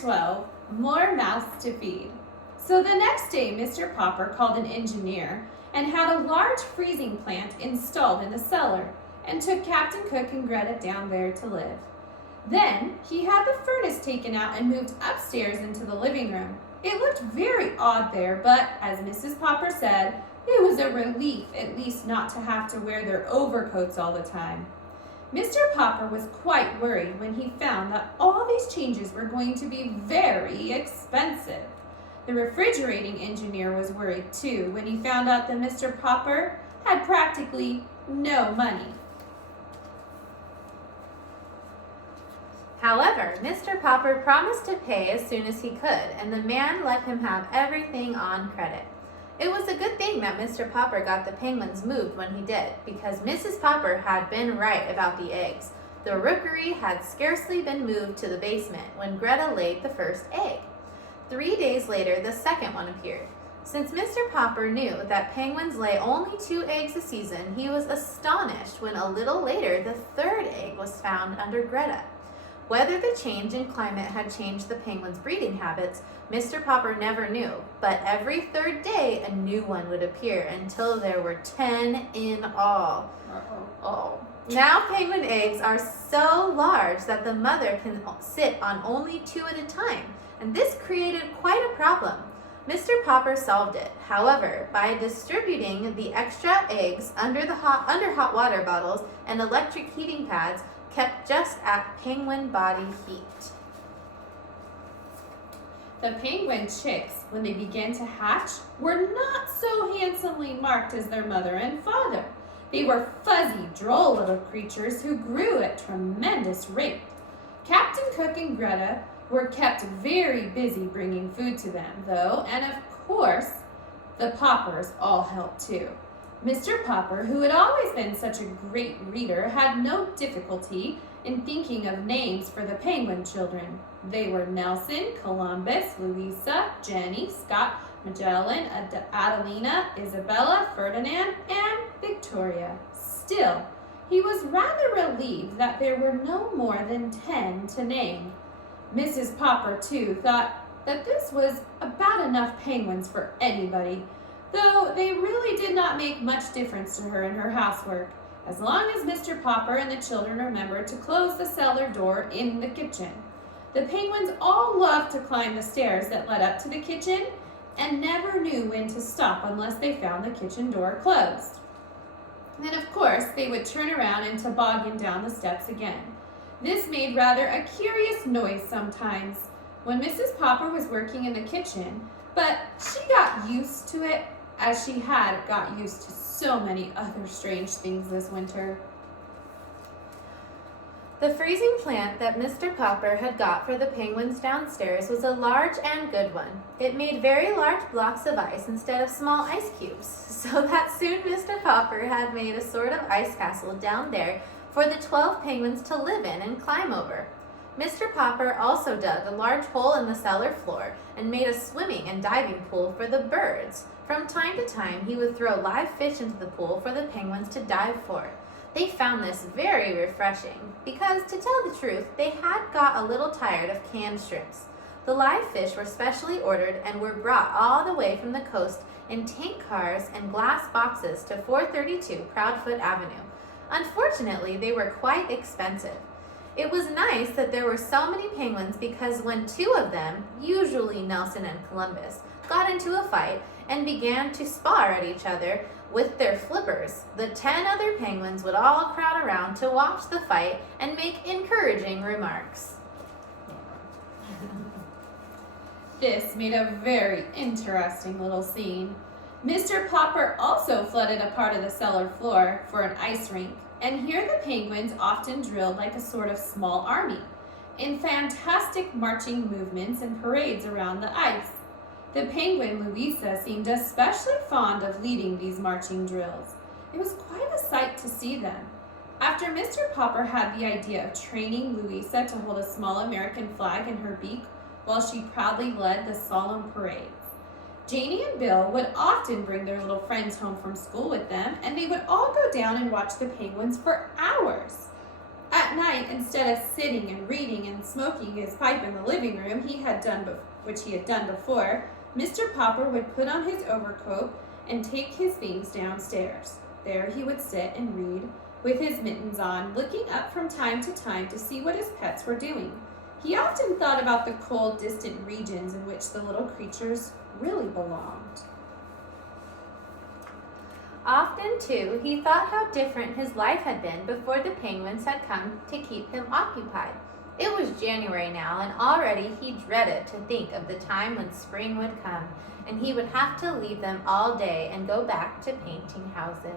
12, More Mouths to Feed. So the next day, Mr. Popper called an engineer and had a large freezing plant installed in the cellar and took Captain Cook and Greta down there to live. Then he had the furnace taken out and moved upstairs into the living room. It looked very odd there, but as Mrs. Popper said, it was a relief at least not to have to wear their overcoats all the time. Mr. Popper was quite worried when he found that all these changes were going to be very expensive. The refrigerating engineer was worried too when he found out that Mr. Popper had practically no money. However, Mr. Popper promised to pay as soon as he could, and the man let him have everything on credit. It was a good thing that Mr. Popper got the penguins moved when he did, because Mrs. Popper had been right about the eggs. The rookery had scarcely been moved to the basement when Greta laid the first egg. 3 days later, the second one appeared. Since Mr. Popper knew that penguins lay only 2 eggs a season, he was astonished when a little later the third egg was found under Greta. Whether the change in climate had changed the penguins' breeding habits, Mr. Popper never knew, but every third day a new one would appear until there were 10 in all. Now penguin eggs are so large that the mother can sit on only 2 at a time, and this created quite a problem. Mr. Popper solved it, however, by distributing the extra eggs under hot water bottles and electric heating pads kept just at penguin body heat. The penguin chicks, when they began to hatch, were not so handsomely marked as their mother and father. They were fuzzy, droll little creatures who grew at tremendous rate. Captain Cook and Greta were kept very busy bringing food to them, though, and of course, the Poppers all helped too. Mr. Popper, who had always been such a great reader, had no difficulty in thinking of names for the penguin children. They were Nelson, Columbus, Louisa, Jenny, Scott, Magellan, Adelina, Isabella, Ferdinand, and Victoria. Still, he was rather relieved that there were no more than 10 to name. Mrs. Popper, too, thought that this was about enough penguins for anybody, though they really did not make much difference to her in her housework, as long as Mr. Popper and the children remembered to close the cellar door in the kitchen. The penguins all loved to climb the stairs that led up to the kitchen and never knew when to stop unless they found the kitchen door closed. Then, of course, they would turn around and toboggan down the steps again. This made rather a curious noise sometimes when Mrs. Popper was working in the kitchen, but she got used to it as she had got used to so many other strange things this winter. The freezing plant that Mr. Popper had got for the penguins downstairs was a large and good one. It made very large blocks of ice instead of small ice cubes, so that soon Mr. Popper had made a sort of ice castle down there for the 12 penguins to live in and climb over. Mr. Popper also dug a large hole in the cellar floor and made a swimming and diving pool for the birds. From time to time, he would throw live fish into the pool for the penguins to dive for. They found this very refreshing because, to tell the truth, they had got a little tired of canned shrimps. The live fish were specially ordered and were brought all the way from the coast in tank cars and glass boxes to 432 Proudfoot Avenue. Unfortunately, they were quite expensive. It was nice that there were so many penguins because when 2 of them, usually Nelson and Columbus, got into a fight and began to spar at each other with their flippers, the 10 other penguins would all crowd around to watch the fight and make encouraging remarks. This made a very interesting little scene. Mr. Popper also flooded a part of the cellar floor for an ice rink, and here the penguins often drilled like a sort of small army, in fantastic marching movements and parades around the ice. The penguin Louisa seemed especially fond of leading these marching drills. It was quite a sight to see them. After Mr. Popper had the idea of training Louisa to hold a small American flag in her beak while she proudly led the solemn parades, Janie and Bill would often bring their little friends home from school with them, and they would all go down and watch the penguins for hours. At night, instead of sitting and reading and smoking his pipe in the living room, which he had done before, Mr. Popper would put on his overcoat and take his things downstairs. There he would sit and read, with his mittens on, looking up from time to time to see what his pets were doing. He often thought about the cold, distant regions in which the little creatures really belonged. Often, too, he thought how different his life had been before the penguins had come to keep him occupied. It was January now, and already he dreaded to think of the time when spring would come, and he would have to leave them all day and go back to painting houses.